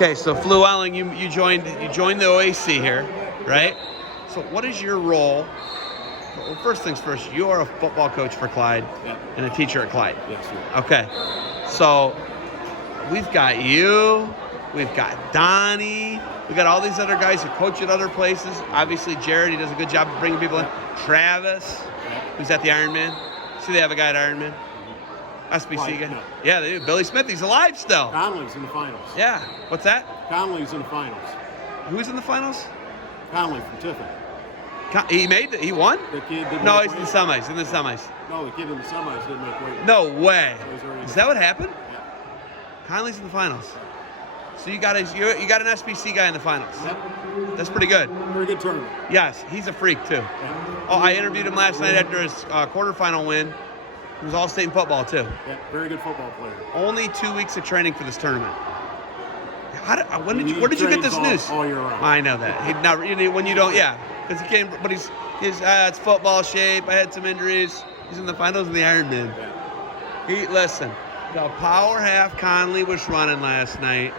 Okay, so Flew Welling, you joined the OAC here, right? So what is your role? Well, first things first, you are a football coach for Clyde and a teacher at Clyde. Yes, sir. Okay, so we've got you, we've got Donnie, we got all these other guys who coach at other places. Obviously, Jared, he does a good job of bringing people in. Travis, who's at the Ironman. See, they have a guy at Ironman. SBC guy. No. Yeah, they do. Billy Smith, he's alive still. Conley's in the finals. Yeah. What's that? Conley's in the finals. Who's in the finals? Conley from Tiffin. He won? The kid didn't No, make he's in the weight. semis. In the semis. No, the kid in the semis didn't make weight. No way. So he's already Is that what happened? Yeah. Conley's in the finals. So you got an SBC guy in the finals. Yep. That's pretty good. Very good tournament. Yes, he's a freak too. Yeah. Oh, I interviewed him last night after his quarterfinal win. He was all-state in football too. Yeah, very good football player. Only 2 weeks of training for this tournament. Where did you get this news? All year round. I know that. When you don't, yeah, because he came, but it's football shape. I had some injuries. He's in the finals of the Ironman. Yeah. Listen, the power half Conley was running last night.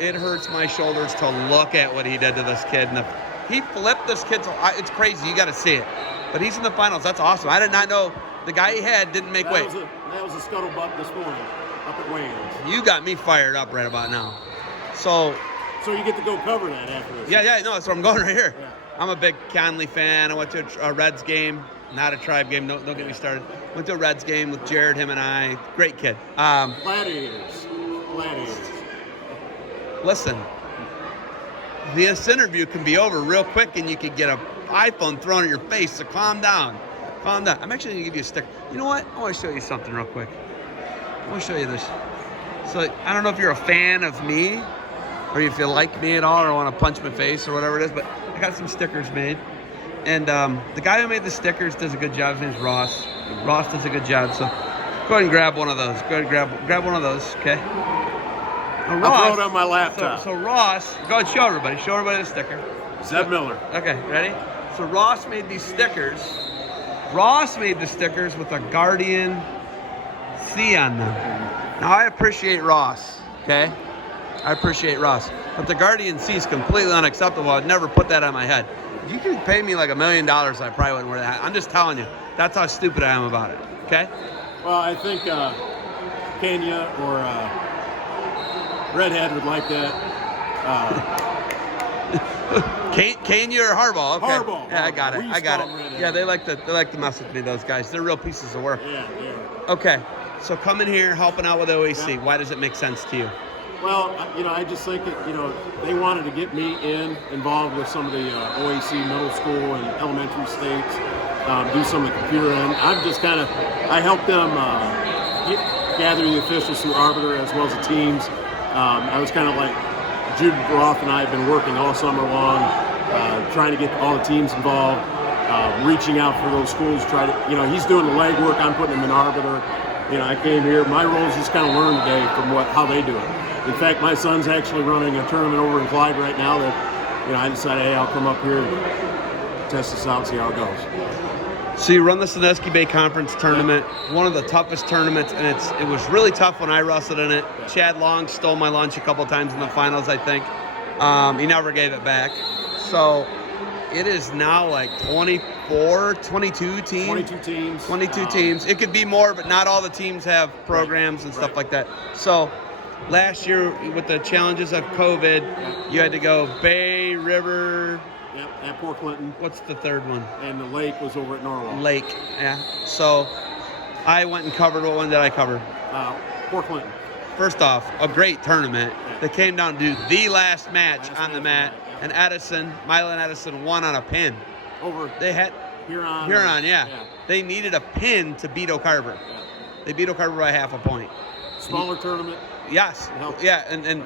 It hurts my shoulders to look at what he did to this kid. And he flipped this kid. It's crazy. You got to see it. But he's in the finals. That's awesome. I did not know the guy he had didn't make weight. That was a scuttlebutt this morning up at Wayne's. You got me fired up right about now. So you get to go cover that after this. Yeah, no, that's where I'm going right here. Yeah. I'm a big Conley fan. I went to a Reds game, not a Tribe game. Don't get me started. Went to a Reds game with Jared, him and I. Great kid. Gladiators. Listen, this interview can be over real quick, and you could get an iPhone thrown at your face. So calm down. I'm actually going to give you a sticker. You know what? I want to show you something real quick. I want to show you this. So I don't know if you're a fan of me, or if you like me at all, or want to punch my face or whatever it is, but I got some stickers made. And the guy who made the stickers does a good job. His name's Ross. Ross does a good job. So go ahead and grab one of those. Go ahead and grab one of those, okay? Now, Ross, I'll throw it on my laptop. So Ross, go ahead and show everybody the sticker. Zeb Miller. Okay, ready? So Ross made these stickers. Ross made the stickers with a Guardian C on them. Now, I appreciate Ross, okay? I appreciate Ross. But the Guardian C is completely unacceptable. I'd never put that on my head. If you could pay me like $1 million, I probably wouldn't wear that. I'm just telling you. That's how stupid I am about it, okay? Well, I think Kenya or Redhead would like that. Kenya or Harbaugh? Okay. Harbaugh. Yeah, I got it. We used to call him Redhead. Yeah, they like to mess with me, those guys. They're real pieces of work. Yeah. Okay, so coming here, helping out with OAC, why does it make sense to you? Well, I just think that, they wanted to get me involved with some of the OAC middle school and elementary states, do some of the computer end. I helped them gather the officials through Arbiter as well as the teams. I was kind of like, Jude Roth and I have been working all summer long, trying to get all the teams involved, reaching out for those schools, he's doing the legwork, I'm putting him in Arbiter. I came here, my role is just kind of learn today from how they do it. In fact, my son's actually running a tournament over in Clyde right now that, I decided, hey, I'll come up here and test this out and see how it goes. So you run the Sandusky Bay Conference tournament, one of the toughest tournaments, and it was really tough when I wrestled in it. Chad Long stole my lunch a couple times in the finals, I think. He never gave it back. So it is now like 22 teams. 22 teams. It could be more, but not all the teams have programs and stuff like that. So last year, with the challenges of COVID, you had to go Bay, River. Yep, at Port Clinton. What's the third one? And the lake was over at Norwalk. Lake, yeah. So I went and covered. What one did I cover? Port Clinton. First off, a great tournament. They came down to the last match on the mat, and Mylon Edison won on a pin. They had Huron, yeah. They needed a pin to beat Oak Harbor. Yeah. They beat Oak Harbor by half a point. Smaller tournament. Yes. Yeah, and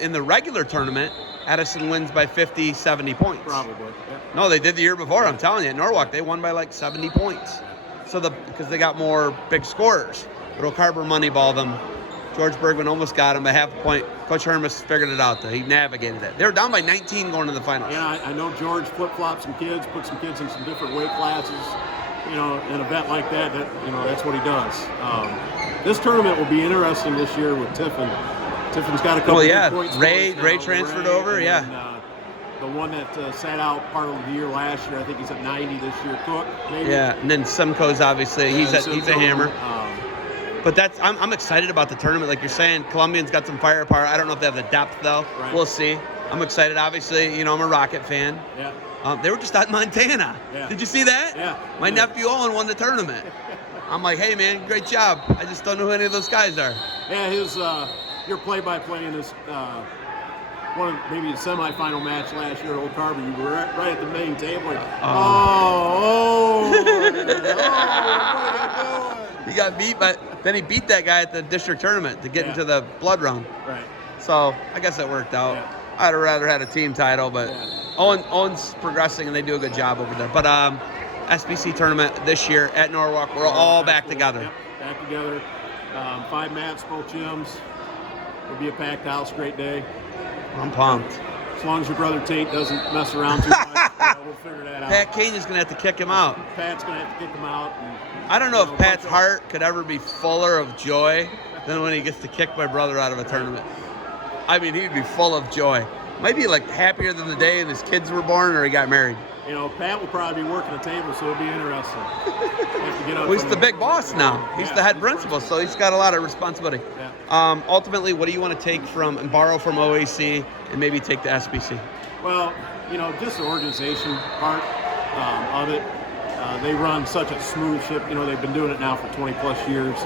in the regular tournament, Edison wins by 50, 70 points. Probably. Yeah. No, they did the year before. I'm telling you, at Norwalk, they won by like 70 points. So because they got more big scorers. But Oak Harbor moneyballed them. George Bergman almost got him by half a point. Coach Hermes figured it out, though. He navigated it. They were down by 19 going to the finals. Yeah, I know George flip-flopped some kids, put some kids in some different weight classes. In an event like that, that's what he does. This tournament will be interesting this year with Tiffin. Tiffin's got a couple Well, yeah, of points. Ray now, transferred Ray, over, and yeah. then, the one that sat out part of the year last year, I think he's at 90 this year. Cook, maybe. Yeah, and then Simcoe's obviously he's a hammer. But I'm excited about the tournament. Like you're saying, Columbian's got some firepower. I don't know if they have the depth though. Right. We'll see. I'm excited. Obviously, I'm a Rocket fan. Yeah. They were just out in Montana. Yeah. Did you see that? Yeah. My nephew Owen won the tournament. I'm like, hey man, great job. I just don't know who any of those guys are. Yeah, his your play-by-play in this one of maybe the semifinal match last year at Old Carver. You were right at the main table. Like, what are you doing? He got beat, but then he beat that guy at the district tournament to get into the blood round. Right. So I guess it worked out. Yeah. I'd have rather had a team title, but Owen's progressing and they do a good job over there. But SBC tournament this year at Norwalk, we're all back together. Yep, back together. 5 mats, both gyms. It'll be a packed house, great day. I'm pumped. As long as your brother Tate doesn't mess around too much, we'll figure that out. Pat Kane is going to have to kick him out. Pat's going to have to kick him out. And, I don't know if Pat's heart could ever be fuller of joy than when he gets to kick my brother out of a tournament. I mean, he'd be full of joy. Might be like happier than the day his kids were born or he got married. Pat will probably be working a table, so it'll be interesting. Have to get up Well, he's the big boss now. He's the head principal, so he's got a lot of responsibility. Yeah. Ultimately, what do you want to take from and borrow from OAC and maybe take to SBC? Well, just the organization part of it. They run such a smooth ship. They've been doing it now for 20 plus years.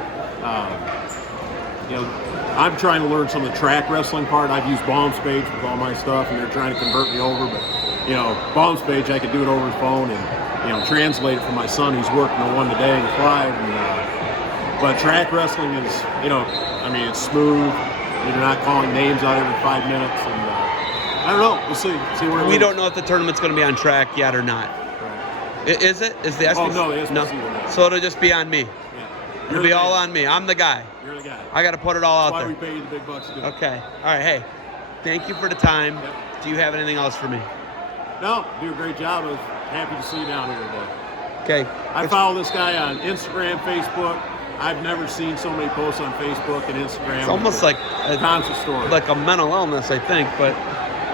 I'm trying to learn some of the track wrestling part. I've used Baum's page with all my stuff, and they're trying to convert me over. But Baum's page, I could do it over his phone and translate it for my son. He's working on one today in Clyde. But track wrestling is, it's smooth. You're not calling names out every 5 minutes, and I don't know. We'll see where we don't know if the tournament's going to be on track yet or not. Right. Is it? Is the SBC? Oh no, the SBC. No. So it'll just be on me. Yeah. It'll be all on me. I'm the guy. You're the guy. I got to put it all That's out why there. we pay you the big bucks to do it. Okay. All right. Hey, thank you for the time. Yep. Do you have anything else for me? No, do a great job. I was happy to see you down here today. Okay. I follow this guy on Instagram, Facebook. I've never seen so many posts on Facebook and Instagram. It's almost like a constant story. Like a mental illness, I think, but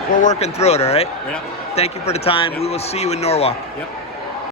we're working through it, all right? Yep. Thank you for the time. Yep. We will see you in Norwalk. Yep.